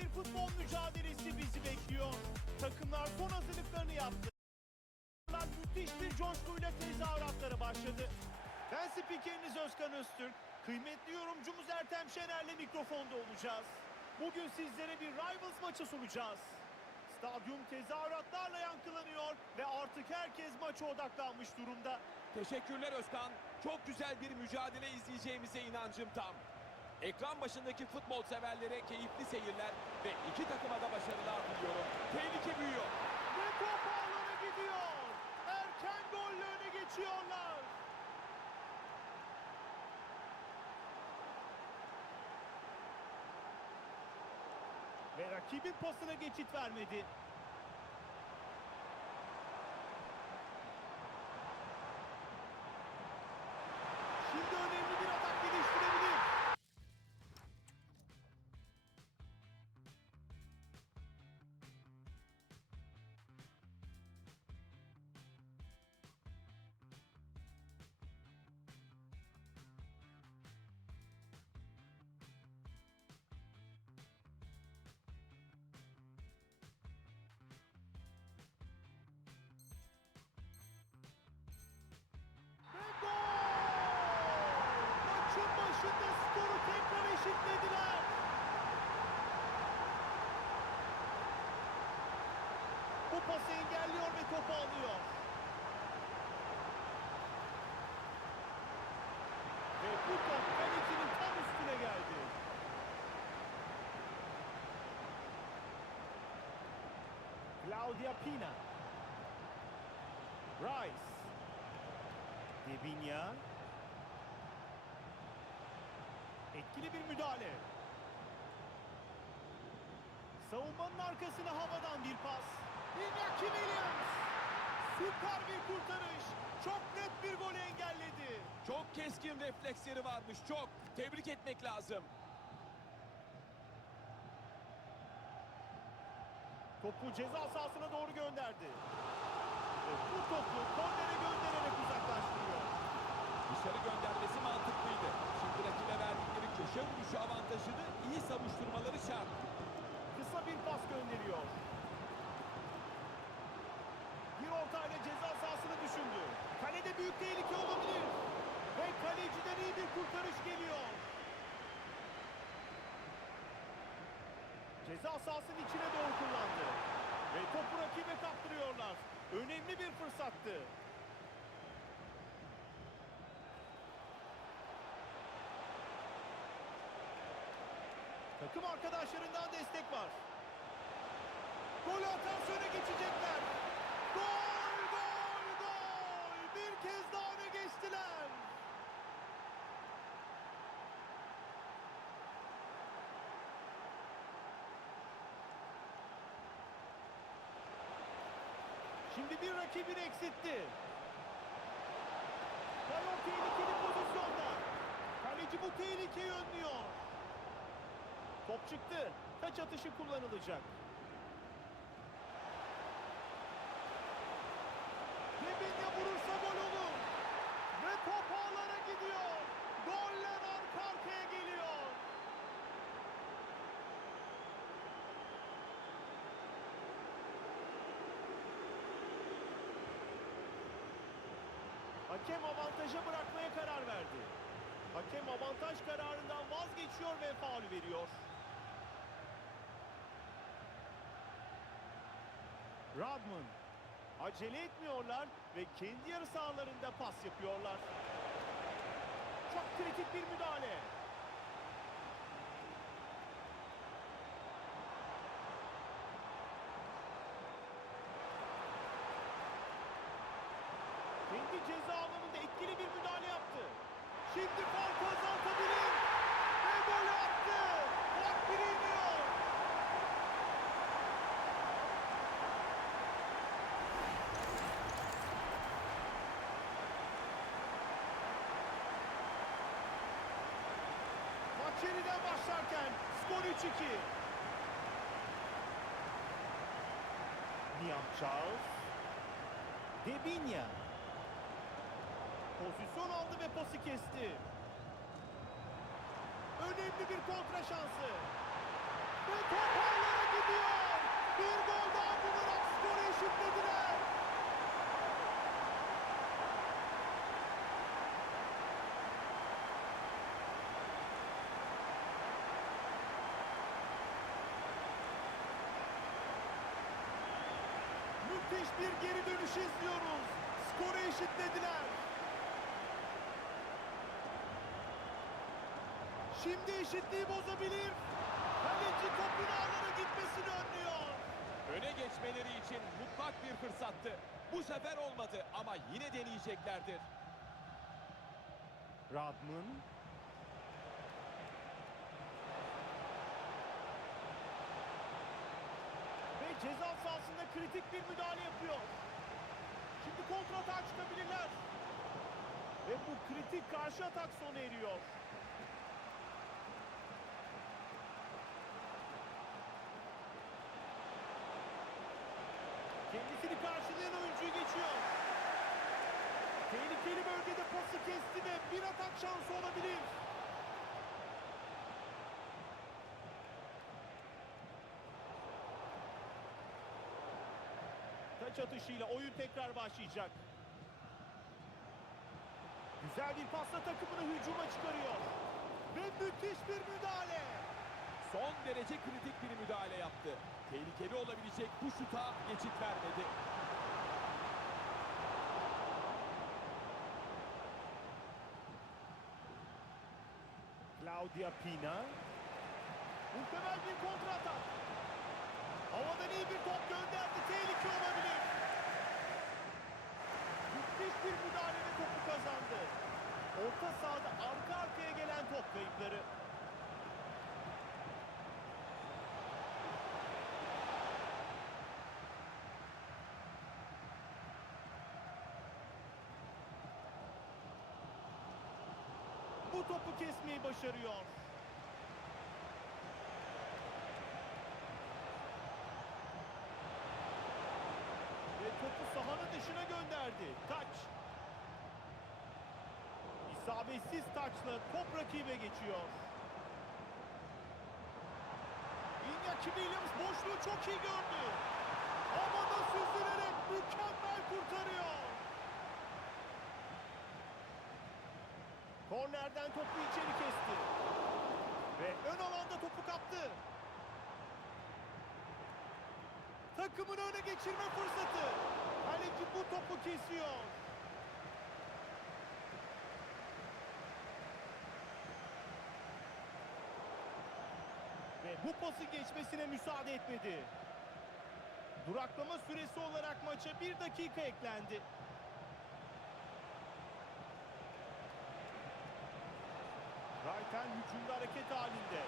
bir futbol mücadelesi bizi bekliyor. Takımlar son hazırlıklarını yaptı. Müthiş bir coşkuyla tezahüratlara başladı. Ben spikeriniz Özkan Öztürk. Kıymetli yorumcumuz Ertem Şener'le mikrofonda olacağız. Bugün sizlere bir Rivals maçı sunacağız. Stadyum tezahüratlarla yankılanıyor ve artık herkes maça odaklanmış durumda. Teşekkürler Özkan. Çok güzel bir mücadele izleyeceğimize inancım tam. Ekran başındaki futbol severlere keyifli seyirler ve iki takıma da başarılar diliyorum. Tehlike büyüyor. Ve top ağlara gidiyor. Erken golle geçiyorlar. Ve rakibin pasına geçit vermedi. Tekrar eşitlediler. Bu pası engelliyor ve topu alıyor. Ve bu top kalecinin tam üstüne geldi. Claudia Pina. Rice. Devinya. Etkili bir müdahale. Savunmanın arkasına havadan bir pas. Iñaki Williams. Süper bir kurtarış. Çok net bir golü engelledi. Çok keskin refleksleri varmış çok. Tebrik etmek lazım. Topu ceza sahasına doğru gönderdi. Ve bu topu kornere göndererek uzaklaştırıyor. Dışarı göndermesi mantıklıydı. Şimdi köşe vuruşu avantajını iyi savuşturmaları şart. Kısa bir pas gönderiyor. Bir ortayla ceza sahasını düşündü. Kalede büyük tehlike olabilir. Ve kaleciden iyi bir kurtarış geliyor. Ceza sahasının içine doğru kullandı. Ve topu rakibe kaptırıyorlar. Önemli bir fırsattı. Takım arkadaşlarından destek var. Gol atasyona geçecekler. Gol, gol, gol. Bir kez daha öne geçtiler. Şimdi bir rakibini eksitti. Bayon tehlikeli pozisyonda. Kaleci bu tehlikeyi önlüyor. Top çıktı. Taç atışı kullanılacak. Debin'e vurursa gol olur. Ve top ağlara gidiyor. Goller arka arkaya geliyor. Hakem avantaja bırakmaya karar verdi. Hakem avantaj kararından vazgeçiyor ve faul veriyor. Radman acele etmiyorlar ve kendi yarı sahalarında pas yapıyorlar. Çok kritik bir müdahale. Kendi ceza alanında etkili bir müdahale yaptı. Şimdi farkı azaltabilir. Ve golü attı. Fark biri geriden başlarken skor 3-2. Nihat Charles. Debinya. Pozisyon aldı ve pası kesti. Önemli bir kontra şansı. Ve top gidiyor. Bir gol daha bularak skoru eşitlediler. Geri dönüş izliyoruz. Skoru eşitlediler. Şimdi eşitliği bozabilir. Kaleci topun ağlara gitmesini önlüyor. Öne geçmeleri için mutlak bir fırsattı. Bu sefer olmadı ama yine deneyeceklerdir. Radman. Ceza sahasında kritik bir müdahale yapıyor. Şimdi kontra atak çıkabilirler. Ve bu kritik karşı atak sona eriyor. Kendisini karşılayan oyuncuyu geçiyor. Tehlikeli bölgede pası kesti ve bir atak şansı olabilir. Taç atışıyla oyun tekrar başlayacak. Güzel bir pasla takımını hücuma çıkarıyor. Ve müthiş bir müdahale. Son derece kritik bir müdahale yaptı. Tehlikeli olabilecek bu şuta geçit vermedi. Claudia Pina. Muhtemel bir kontra atak. Havadan iyi bir top gönderdi. Tehlike olabilir. Müthiş bir müdahaleyle topu kazandı. Orta sahada arka arkaya gelen top kayıpları. Bu topu kesmeyi başarıyor. Ve topu sahanın dışına gönderdi. Taç. İsabetsiz taçla top rakibe geçiyor. Iñaki Williams boşluğu çok iyi gördü. Havada süzülerek mükemmel kurtarıyor. Kornerden topu içeri kesti. Ve ön alanda topu kaptı. Takımını öne geçirme fırsatı. Kaleci bu topu kesiyor. Ve bu pası geçmesine müsaade etmedi. Duraklama süresi olarak maça bir dakika eklendi. Rayten hücumda hareket halinde.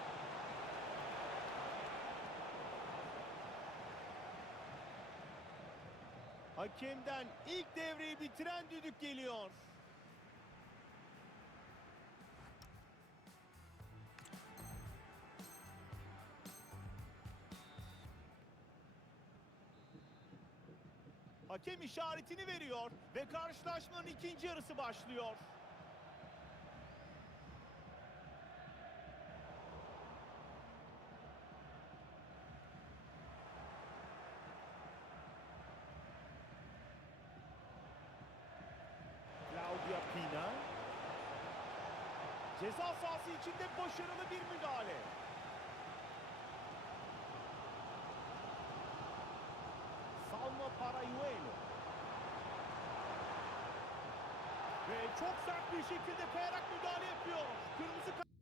Hakemden ilk devreyi bitiren düdük geliyor. Hakem işaretini veriyor ve karşılaşmanın ikinci yarısı başlıyor. Claudia Pina. Ceza sahası içinde başarılı bir müdahale. Salma Parayuelo. Ve çok sert bir şekilde kayarak müdahale yapıyor. Kırmızı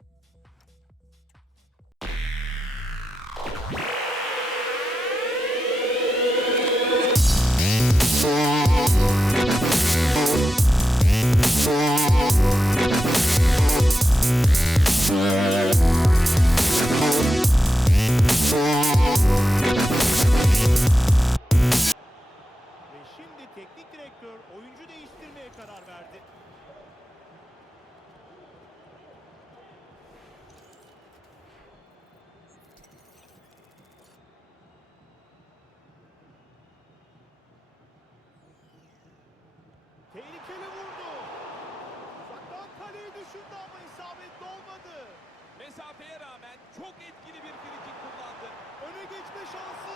Mesafeye rağmen çok etkili bir frikik kullandı. Öne geçme şansı.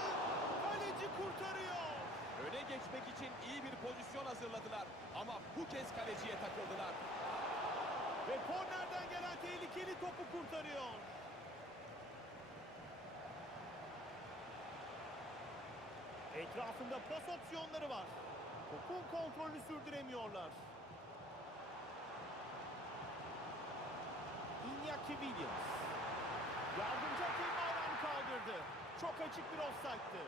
Kaleci kurtarıyor. Öne geçmek için iyi bir pozisyon hazırladılar. Ama bu kez kaleciye takıldılar. Ve kornerden gelen tehlikeli topu kurtarıyor. Etrafında pas opsiyonları var. Topun kontrolünü sürdüremiyorlar. Iñaki Williams. Yardımcı hakem bayrağını kaldırdı. Çok açık bir offside'tı.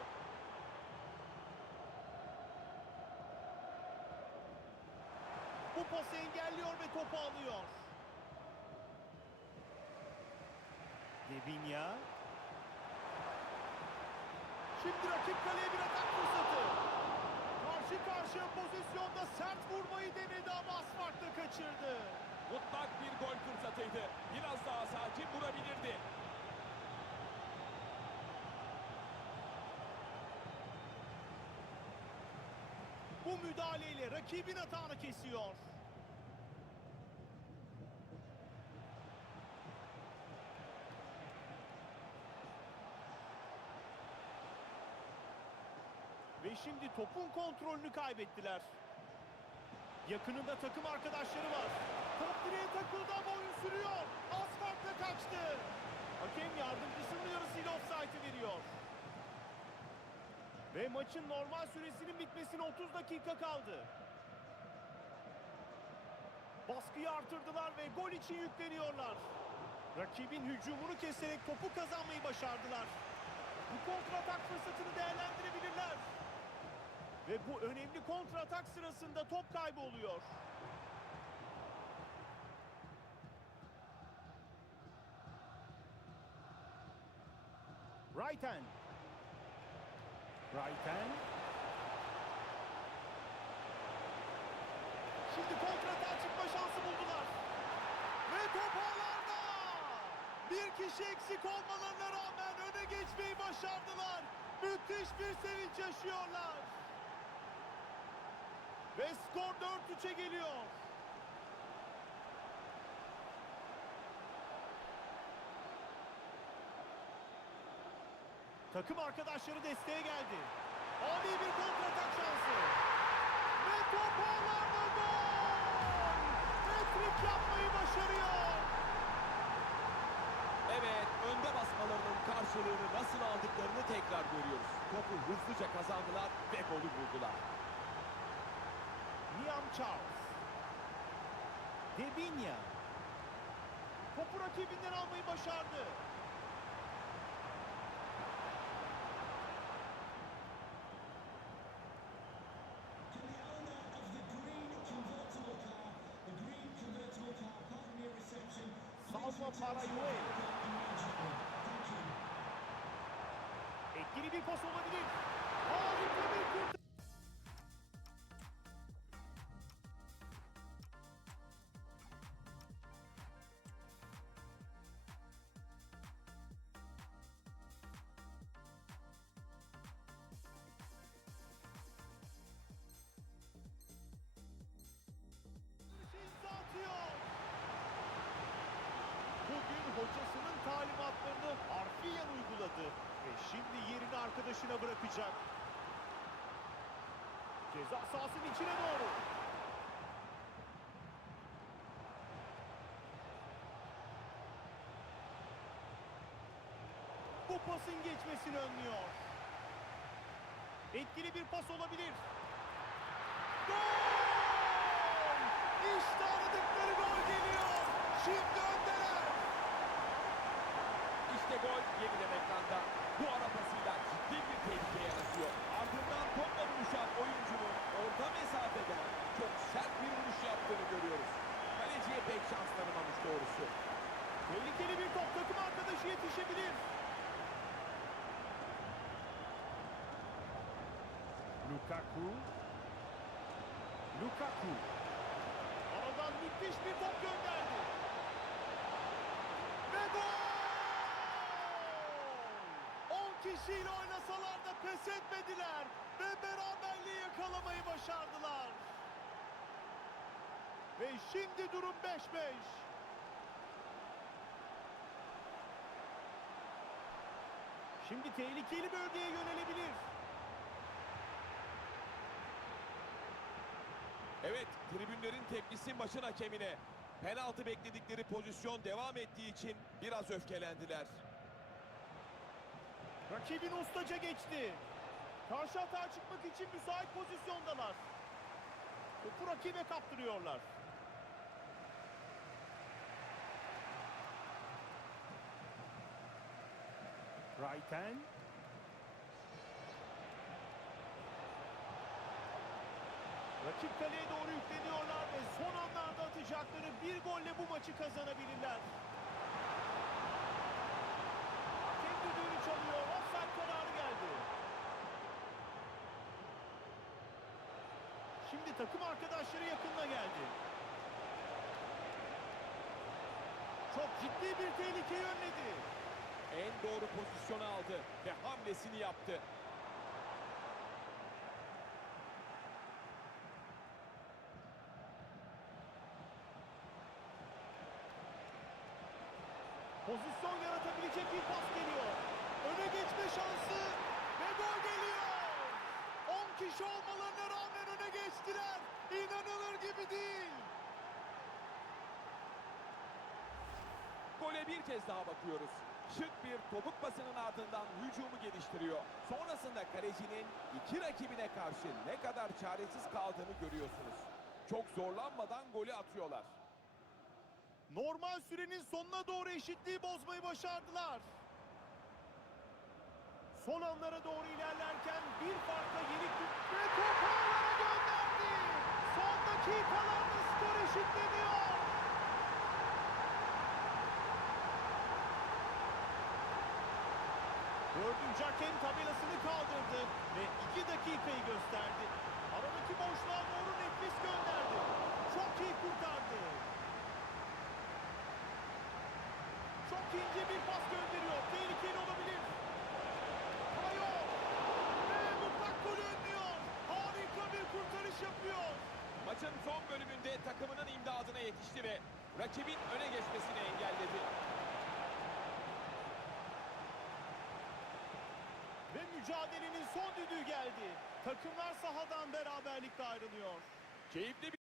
Bu pası engelliyor ve topu alıyor. Devinya. Şimdi rakip kaleye bir atak fırsatı. Karşı karşıya pozisyonda sert vurmayı denedi ama az farkla kaçırdı. Mutlak bir gol fırsatıydı. Biraz daha sakin vurabilirdi. Bu müdahaleyle rakibin atağını kesiyor. Ve şimdi topun kontrolünü kaybettiler. Yakınında takım arkadaşları var. Top direğe takıldı ama oyun sürüyor. Az farkla kaçtı. Hakem yardımcısının uyarısıyla offside'ı veriyor. Ve maçın normal süresinin bitmesine 30 dakika kaldı. Baskıyı artırdılar ve gol için yükleniyorlar. Rakibin hücumunu keserek topu kazanmayı başardılar. Bu kontratak fırsatını değerlendirebilirler. Ve bu önemli kontratak sırasında top kaybı oluyor. Right hand. Right hand. Şimdi kontrata çıkma şansı buldular. Ve top ağlarda. Bir kişi eksik olmalarına rağmen öne geçmeyi başardılar. Müthiş bir sevinç yaşıyorlar. Ve skor 4-3'e geliyor. Takım arkadaşları desteğe geldi. Ani bir kontratak şansı. Ve top ağlarda gol. Hat-trick yapmayı başarıyor. Evet, önde basmalarının karşılığını nasıl aldıklarını tekrar görüyoruz. Topu hızlıca kazandılar ve golü buldular. Charles. Devinya. Topu rakibinden almayı başardı. Salva Parayuel. Etkili bir pas olabilir. Harika bir kurtarış. Arkadaşına bırakacak. Ceza sahasının içine doğru. Bu pasın geçmesini önlüyor. Etkili bir pas olabilir. Gol! İşte aradıkları gol geliyor. Şimdi öndeler. İşte gol yeniden ekranda. Bu ara pasıyla ciddi bir tehlike yaratıyor. Ardından topla buluşan oyuncunun orta mesafeden çok sert bir vuruş yaptığını görüyoruz. Kaleciye pek şans tanımamış doğrusu. Tehlikeli bir top takım arkadaşı yetişebilir. Lukaku. Lukaku. Aradan müthiş bir top gönderdi. Ve gol! Kişiyle oynasalar da pes etmediler. Ve beraberliği yakalamayı başardılar. Ve şimdi durum 5-5. Şimdi tehlikeli bölgeye yönelebilir. Evet, tribünlerin tepkisi maçın hakemine. Penaltı bekledikleri pozisyon devam ettiği için biraz öfkelendiler. Rakibin ustaca geçti. Karşı hata çıkmak için müsait pozisyondalar. Topu rakibe kaptırıyorlar. Brighton. Rakip kaleye doğru yükleniyorlar ve son anlarda atacakları bir golle bu maçı kazanabilirler. Şimdi takım arkadaşları yakınına geldi. Çok ciddi bir tehlikeyi önledi. En doğru pozisyonu aldı ve hamlesini yaptı. Pozisyon yaratabilecek bir pas geliyor. Öne geçme şansı ve gol geliyor. 10 kişi olmalarına rağmen öne geçtiler. İnanılır gibi değil. Gole bir kez daha bakıyoruz. Şık bir topuk pasının ardından hücumu geliştiriyor. Sonrasında kalecinin iki rakibine karşı ne kadar çaresiz kaldığını görüyorsunuz. Çok zorlanmadan golü atıyorlar. Normal sürenin sonuna doğru eşitliği bozmayı başardılar. Son anlara doğru ilerlerken bir farkla yenik ve topu ağlara gönderdi. Son dakikalarda skor eşitleniyor. Dördüncü hakem tabelasını kaldırdı ve iki dakikayı gösterdi. Aradaki boşluğa doğru nefis gönderdi. Çok iyi kurtardı. Çok ince bir pas gönderiyor. Tehlikeli olabilir. Kayo. Ve mutlak golü önlüyor. Harika bir kurtarış yapıyor. Maçın son bölümünde takımının imdadına yetişti ve rakibin öne geçmesini engelledi. Ve mücadelenin son düdüğü geldi. Takımlar sahadan beraberlikle ayrılıyor. Keyifli bir